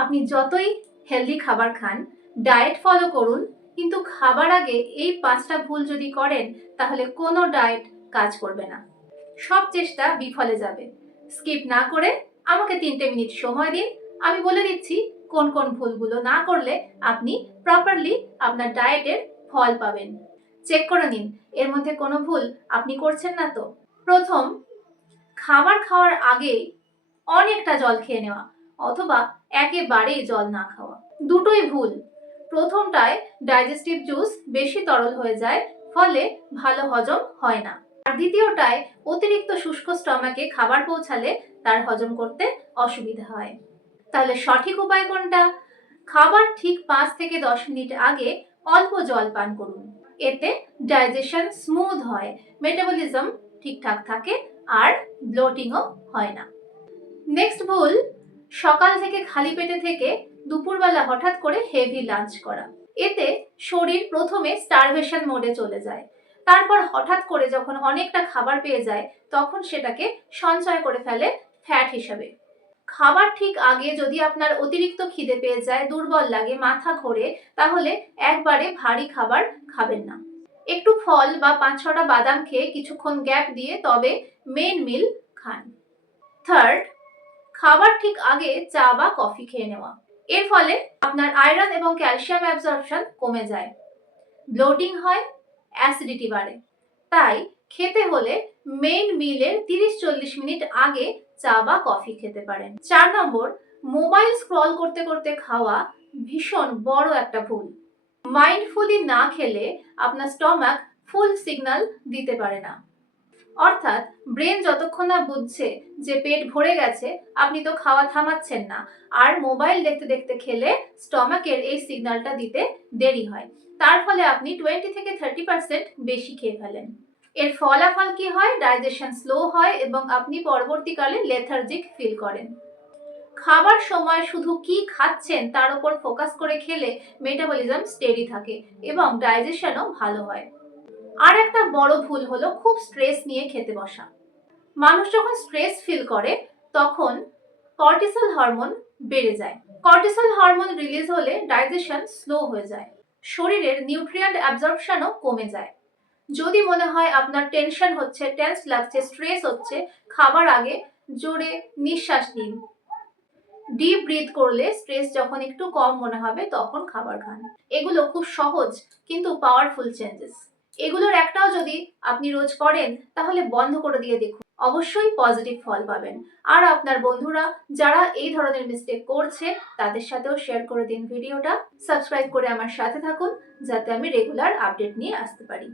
আপনি যতই হেলদি খাবার খান, ডায়েট ফলো করুন, কিন্তু খাবার আগে এই 5টা ভুল যদি করেন তাহলে কোনো ডায়েট কাজ করবে না। সব চেষ্টা বিফলে যাবে। স্কিপ না করে আমাকে 3টে মিনিট সময় দিন, আমি বলে দিচ্ছি কোন কোন ভুলগুলো না করলে আপনি প্রপারলি আপনার ডায়েটের ফল পাবেন। চেক করে নিন এর মধ্যে কোনো ভুল আপনি করছেন না তো। প্রথম, খাবার খাওয়ার আগে অনেকটা জল খেয়ে নেওয়া অথবা একেবারেই জল না খাওয়া। দুটোই ভুল। প্রথমটায় ডাইজেস্টিভ জুস বেশি তরল হয়ে যায়, ফলে ভালো হজম হয় না। আর দ্বিতীয়টায় অতিরিক্ত শুষ্ক স্টমাকে খাবার পৌঁছালে তার হজম করতে অসুবিধা হয়। তাহলে সঠিক উপায় কোনটা? খাবার ঠিক 5 থেকে 10 মিনিট আগে অল্প জল পান করুন। এতে ডাইজেশন স্মুথ হয়, মেটাবলিজম ঠিকঠাক থাকে আর ব্লোটিংও হয় না। নেক্সট ভুল, সকাল থেকে খালি পেটে থেকে দুপুরবেলা হঠাৎ করে হেভি লাঞ্চ করা। এতে শরীর প্রথমে স্টারভেশন মোডে চলে যায়, তারপর হঠাৎ করে যখন অনেকটা খাবার পেয়ে যায় তখন সেটাকে সঞ্চয় করে ফেলে ফ্যাট হিসাবে। খাবার ঠিক আগে যদি আপনার অতিরিক্ত খিদে পেয়ে যায়, দুর্বল লাগে, মাথা ঘোরে, তাহলে একবারে ভারী খাবার খাবেন না। একটু ফল বা 5-6টা বাদাম খেয়ে কিছুক্ষণ গ্যাপ দিয়ে তবে মেইন মিল খান। থার্ড, খাবার ঠিক আগে চা বা কফি খেয়ে নেওয়া। এর ফলে আপনার আয়রন এবং ক্যালসিয়াম অ্যাবজর্পশন কমে যায়, ব্লোটিং হয়, অ্যাসিডিটি বাড়ে। তাই খেতে হলে মেইন মিলের 30-40 মিনিট আগে চা বা কফি খেতে পারেন। 4 নম্বর, মোবাইল স্ক্রল করতে করতে খাওয়া ভীষণ বড় একটা ভুল। মাইন্ডফুলি না খেলে আপনার স্টমাক ফুল সিগন্যাল দিতে পারে না। অর্থাৎ ব্রেন যতক্ষণ না বুঝছে যে পেট ভরে গেছে, আপনি তো খাওয়া থামাচ্ছেন না, আর মোবাইল দেখতে দেখতে খেলে স্টমাকের এই সিগন্যালটা দিতে দেরি হয়। তার ফলে আপনি 20-30% বেশি খেয়ে ফেলেন। এর ফলাফল কি হয়? ডাইজেশন স্লো হয় এবং আপনি পরবর্তীকালে লেথার্জিক ফিল করেন। খাবার সময় শুধু কি খাচ্ছেন তার উপর ফোকাস করে খেলে মেটাবলিজম স্টেডি থাকে এবং ডাইজেশনও ভালো হয়। আর একটা বড় ভুল হলো খুব স্ট্রেস নিয়ে খেতে বসা। মানুষ যখন স্ট্রেস ফিল করে তখন কর্টিসল হরমোন বেড়ে যায়। কর্টিসল হরমোন রিলিজ হলে ডাইজেশন স্লো হয়ে যায়, শরীরের নিউট্রিয়েন্ট অ্যাবজর্পশনও কমে যায়। যদি মনে হয় আপনার টেনশন হচ্ছে, টেন্স লাগছে, স্ট্রেস হচ্ছে, খাবার আগে জোরে নিঃশ্বাস নিন। ডিপ ব্রিথ করলে স্ট্রেস যখন একটু কম মনে হবে তখন খাবার খান। এগুলো খুব সহজ কিন্তু পাওয়ারফুল চেঞ্জেস। এগুলোর একটাও যদি আপনি রোজ করেন তাহলে বন্ধ করে দিয়ে দেখুন, অবশ্যই পজিটিভ ফল পাবেন। আর আপনার বন্ধুরা যারা এই ধরনের মিস্টেক করছে তাদের সাথেও শেয়ার করে দিন ভিডিওটা। সাবস্ক্রাইব করে আমার সাথে থাকুন যাতে আমি রেগুলার আপডেট নিয়ে আসতে পারি।